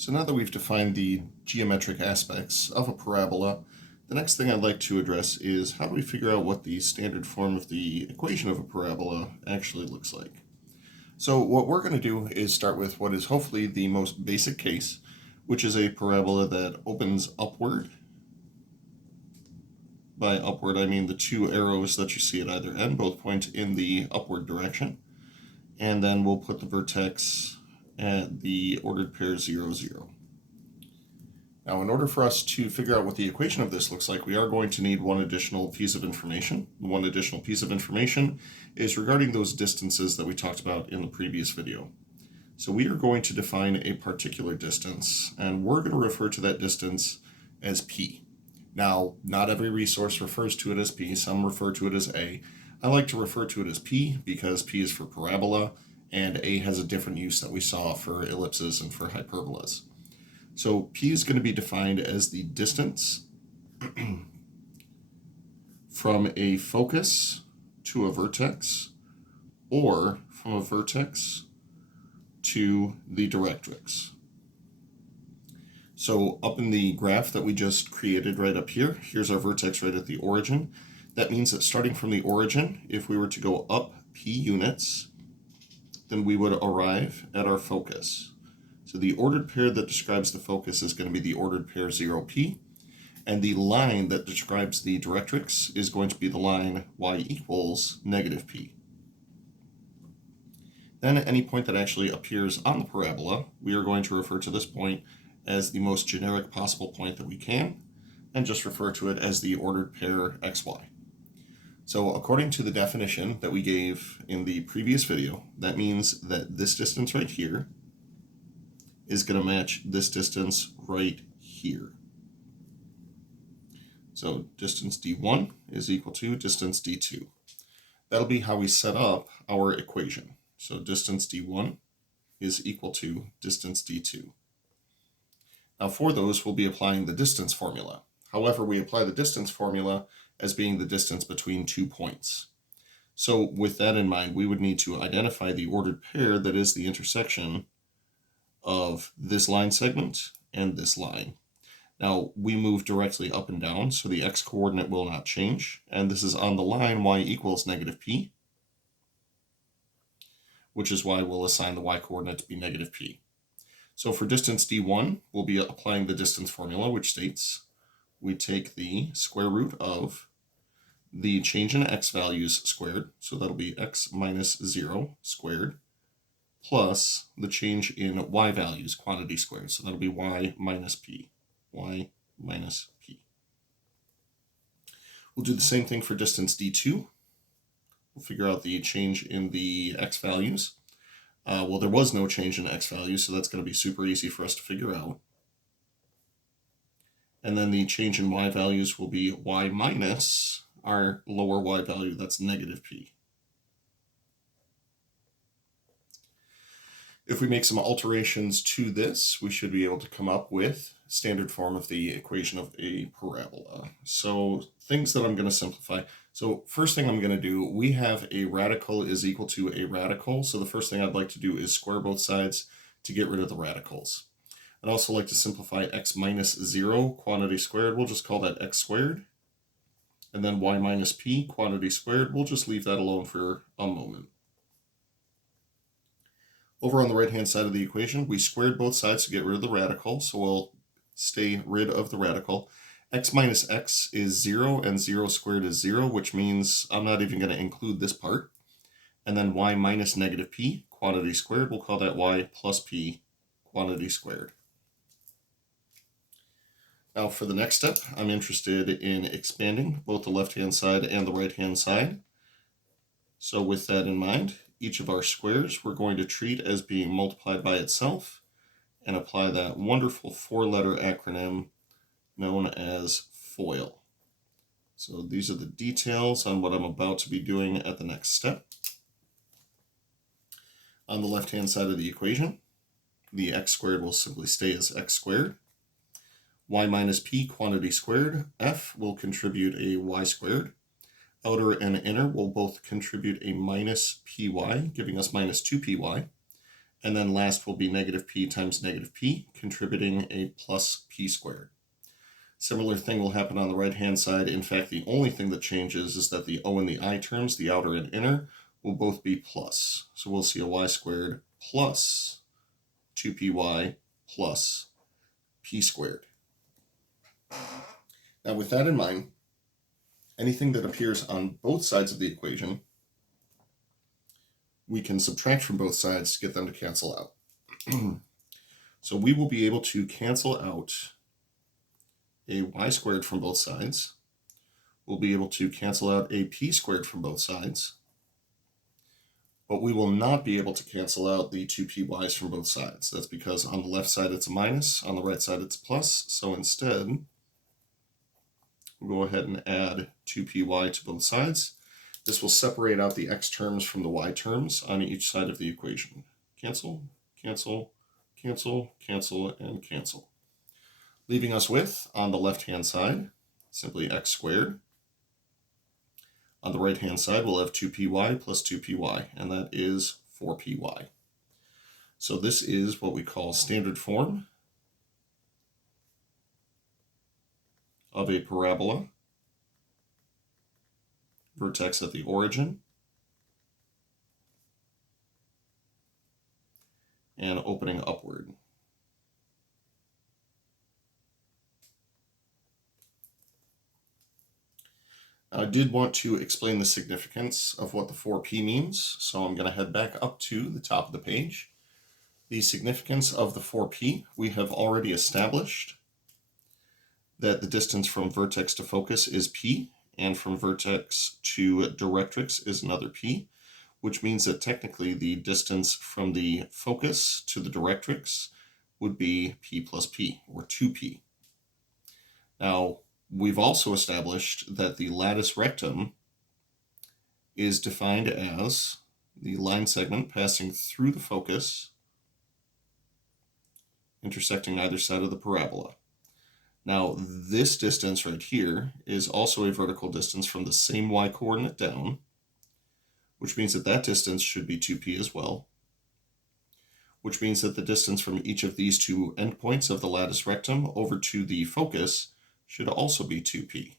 So now that we've defined the geometric aspects of a parabola, the next thing I'd like to address is how do we figure out what the standard form of the equation of a parabola actually looks like. So what we're going to do is start with what is hopefully the most basic case, which is a parabola that opens upward. By upward, I mean the two arrows that you see at either end, both point in the upward direction. And then we'll put the vertex at the ordered pair 0, 0. Now, in order for us to figure out what the equation of this looks like, we are going to need one additional piece of information. One additional piece of information is regarding those distances that we talked about in the previous video. So we are going to define a particular distance, and we're going to refer to that distance as P. Now, not every resource refers to it as P. Some refer to it as A. I like to refer to it as P because P is for parabola, and A has a different use that we saw for ellipses and for hyperbolas. So P is going to be defined as the distance from a focus to a vertex, or from a vertex to the directrix. So up in the graph that we just created right up here, here's our vertex right at the origin. That means that starting from the origin, if we were to go up P units, then we would arrive at our focus. So the ordered pair that describes the focus is going to be the ordered pair 0p, and the line that describes the directrix is going to be the line y equals negative p. Then at any point that actually appears on the parabola, we are going to refer to this point as the most generic possible point that we can, and just refer to it as the ordered pair xy. So according to the definition that we gave in the previous video, that means that this distance right here is going to match this distance right here. So distance d1 is equal to distance d2. That'll be how we set up our equation. So distance d1 is equal to distance d2. Now for those, we'll be applying the distance formula. However, we apply the distance formula as being the distance between 2 points. So with that in mind, we would need to identify the ordered pair that is the intersection of this line segment and this line. Now we move directly up and down, so the x-coordinate will not change, and this is on the line y equals negative p, which is why we'll assign the y-coordinate to be negative p. So for distance d1, we'll be applying the distance formula, which states we take the square root of the change in x values squared, so that'll be x minus 0 squared, plus the change in y values, quantity squared. So that'll be y minus p. Y minus p. We'll do the same thing for distance d2. We'll figure out the change in the x values. Well, there was no change in x values, so that's going to be super easy for us to figure out. And then the change in y values will be y minus our lower y value, that's negative p. If we make some alterations to this, we should be able to come up with standard form of the equation of a parabola. So things that I'm going to simplify. So first thing I'm going to do, we have a radical is equal to a radical. So the first thing I'd like to do is square both sides to get rid of the radicals. I'd also like to simplify x minus 0, quantity squared. We'll just call that x squared. And then y minus p, quantity squared. We'll just leave that alone for a moment. Over on the right-hand side of the equation, we squared both sides to get rid of the radical, so we'll stay rid of the radical. X minus x is 0, and 0 squared is 0, which means I'm not even going to include this part. And then y minus negative p, quantity squared, we'll call that y plus p, quantity squared. Now for the next step, I'm interested in expanding both the left-hand side and the right-hand side. So with that in mind, each of our squares we're going to treat as being multiplied by itself and apply that wonderful 4-letter acronym known as FOIL. So these are the details on what I'm about to be doing at the next step. On the left-hand side of the equation, the x squared will simply stay as x squared. Y minus p, quantity squared. F will contribute a y squared. Outer and inner will both contribute a minus py, giving us minus 2py. And then last will be negative p times negative p, contributing a plus p squared. Similar thing will happen on the right-hand side. In fact, the only thing that changes is that the o and the I terms, the outer and inner, will both be plus. So we'll see a y squared plus 2py plus p squared. Now with that in mind, anything that appears on both sides of the equation, we can subtract from both sides to get them to cancel out. So we will be able to cancel out a y squared from both sides. We'll be able to cancel out a p squared from both sides. But we will not be able to cancel out the 2py's from both sides. That's because on the left side it's a minus, on the right side it's a plus. So instead, we'll go ahead and add 2py to both sides. This will separate out the x terms from the y terms on each side of the equation. Cancel, cancel, cancel, cancel, and cancel. Leaving us with, on the left-hand side, simply x squared. On the right-hand side, we'll have 2py plus 2py, and that is 4py. So this is what we call standard form of a parabola, vertex at the origin, and opening upward. I did want to explain the significance of what the 4p means, so I'm going to head back up to the top of the page. The significance of the 4p, we have already established that the distance from vertex to focus is p, and from vertex to directrix is another p, which means that technically the distance from the focus to the directrix would be p plus p, or 2p. Now, we've also established that the latus rectum is defined as the line segment passing through the focus, intersecting either side of the parabola. Now, this distance right here is also a vertical distance from the same y coordinate down, which means that that distance should be 2p as well, which means that the distance from each of these two endpoints of the latus rectum over to the focus should also be 2p.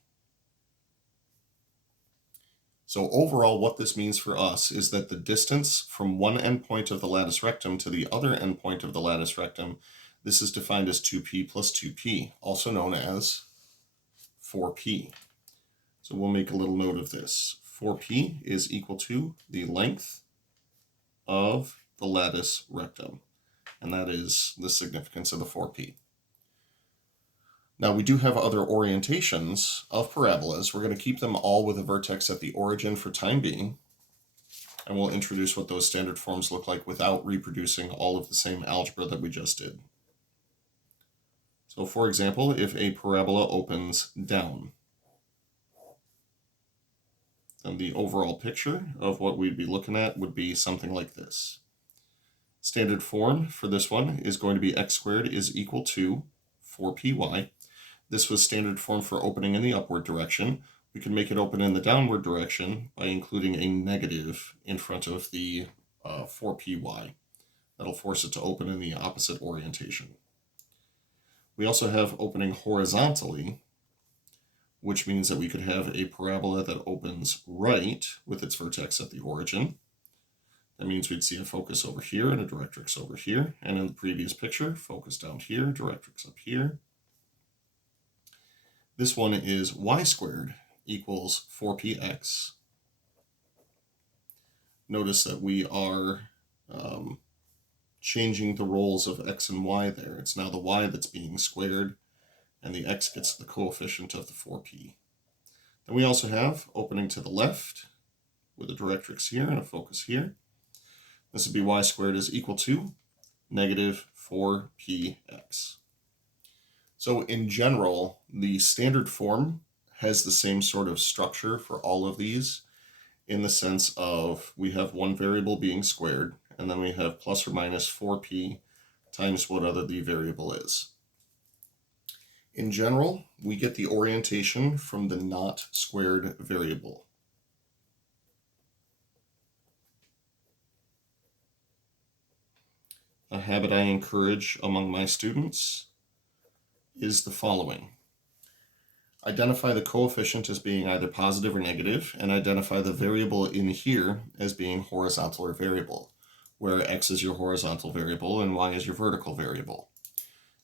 So overall, what this means for us is that the distance from one endpoint of the latus rectum to the other endpoint of the latus rectum, this is defined as 2p plus 2p, also known as 4p. So we'll make a little note of this. 4p is equal to the length of the latus rectum, and that is the significance of the 4p. Now, we do have other orientations of parabolas. We're going to keep them all with a vertex at the origin for time being, and we'll introduce what those standard forms look like without reproducing all of the same algebra that we just did. So, for example, if a parabola opens down, then the overall picture of what we'd be looking at would be something like this. Standard form for this one is going to be x squared is equal to 4py. This was standard form for opening in the upward direction. We can make it open in the downward direction by including a negative in front of the 4py. That'll force it to open in the opposite orientation. We also have opening horizontally, which means that we could have a parabola that opens right with its vertex at the origin. That means we'd see a focus over here and a directrix over here. And in the previous picture, focus down here, directrix up here. This one is y squared equals 4px. Notice that we are changing the roles of x and y there. It's now the y that's being squared, and the x gets the coefficient of the 4p. Then we also have opening to the left with a directrix here and a focus here. This would be y squared is equal to negative 4px. So in general, the standard form has the same sort of structure for all of these, in the sense of we have one variable being squared, and then we have plus or minus 4p times whatever the variable is. In general, we get the orientation from the not squared variable. a habit I encourage among my students is the following. Identify the coefficient as being either positive or negative, and identify the variable in here as being horizontal or variable, where x is your horizontal variable and y is your vertical variable.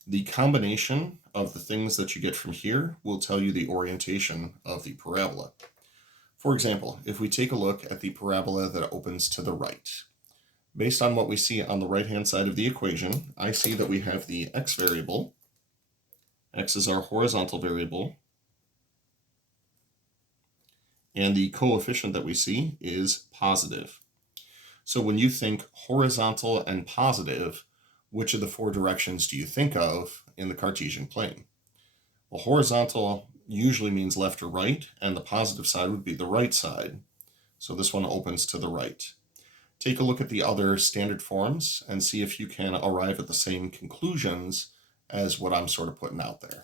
The combination of the things that you get from here will tell you the orientation of the parabola. For example, if we take a look at the parabola that opens to the right, based on what we see on the right-hand side of the equation, I see that we have the x variable. X is our horizontal variable. And the coefficient that we see is positive. So when you think horizontal and positive, which of the four directions do you think of in the Cartesian plane? Well, horizontal usually means left or right, and the positive side would be the right side. So this one opens to the right. Take a look at the other standard forms and see if you can arrive at the same conclusions as what I'm sort of putting out there.